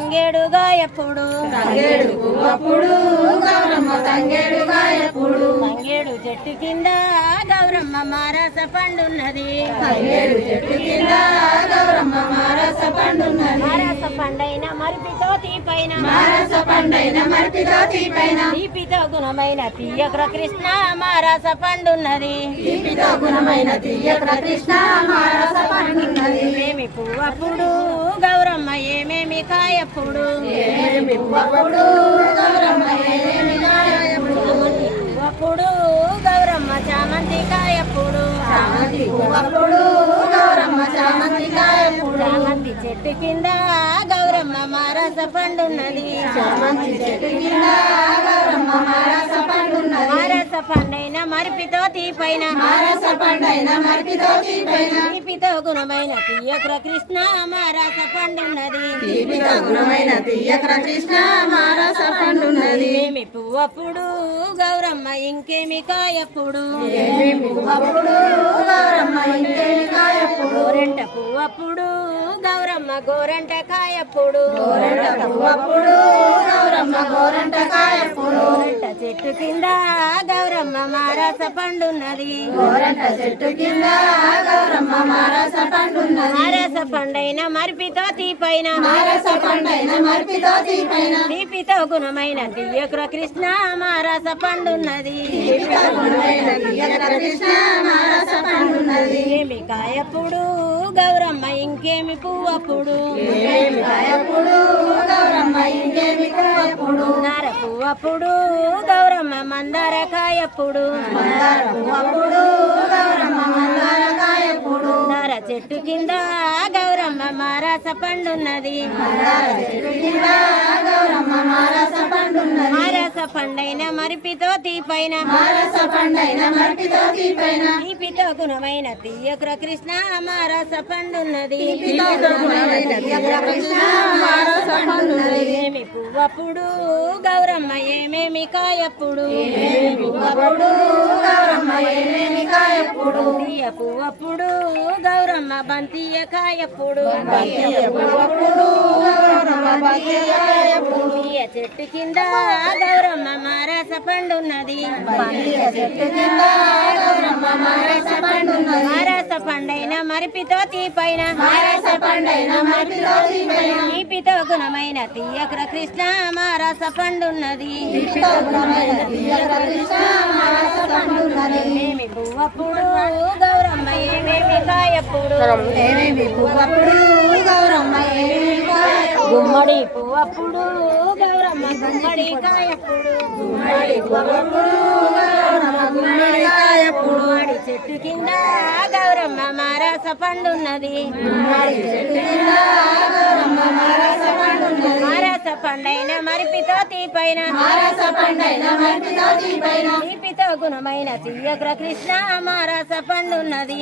తంగేడుగా ఎప్పుడు తంగేడు చెట్టు కింద గౌరమ్మ మారస పండున్నది మారస పండైన మరిపితో తీపైన తీపితో గుణమైన తీయగ్ర కృష్ణ మారస పండున్నది ఏమి పువ్వప్పుడు గౌరమ్మ ఏమేమి కాయప్పుడు పువ్వప్పుడు గౌరమ్మ చామంతి కాయప్పుడు చామంతి చెట్టు కింద గౌరమ్మ మారస పండున్నది మారస పండైన మరిపితో తీపైన తీపితో గుణమైన తీయగ్ర కృష్ణ మారస పండున్నది ఏమి పువ్వప్పుడు గౌరమ్మ ఇంకేమి కాయప్పుడు గోరెంట పువ్వప్పుడు గౌరమ్మ గోరంట కాయప్పుడు గోరంట చెట్టు కింద గౌరమ్మ మారస పండున్నది మారస పండైన మరిపితో తీపైన తీపితో గుణమైన తీయగ్ర కృష్ణ మారస పండున్నది ఏమి కాయప్పుడు గౌరమ్మ ఇంకేమి పువ్వప్పుడు నార పువ్వప్పుడు గౌరమ్మ మందార కాయప్పుడు నార చెట్టు కింద గౌరమ్మ మారస పండున్నది మారస పండైన మరిపితో తీపైన తీపితో గుణమైన తీయగ్ర కృష్ణ మారస పండున్నది ఏమి పువ్వప్పుడు గౌరమ్మ ఏమేమి కాయప్పుడు తీయ పువ్వప్పుడు గౌరమ్మ బంతియ కాయప్పుడు తీయ చెట్టు కింద గౌరమ్మ మారస పండున్నది మారస పండైన మరిపితో తీపైన తీపితో గుణమైన తీయగ్ర కృష్ణ మారస పండున్నది ఏమి పువ్వప్పుడు గౌరమ్మ ఏమేమి కాయప్పుడు గుమ్మడి పువ్వప్పుడు గౌరమ్మ గుమ్మడి కాయప్పుడు గుమ్మడి చెట్టు కింద గౌరమ్మ మారస పండున్నది మారస పండైన మరిపితో తీపైన తీపితో గుణమైన తీయగ్ర కృష్ణ మారస పండున్నది